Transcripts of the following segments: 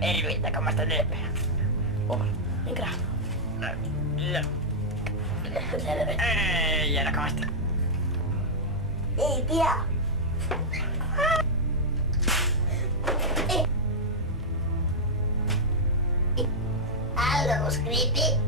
Elvita, ¿cómo estás? Oh, mira. Ya la ¿cómo estás? Tía. Algo, creepy.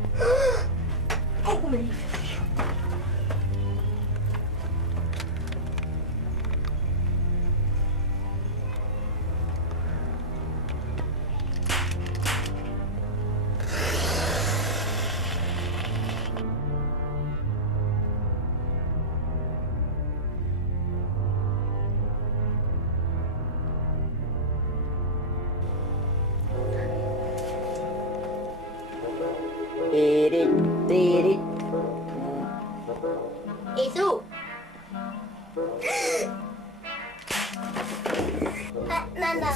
Tirit, tirit. Itu. Nana.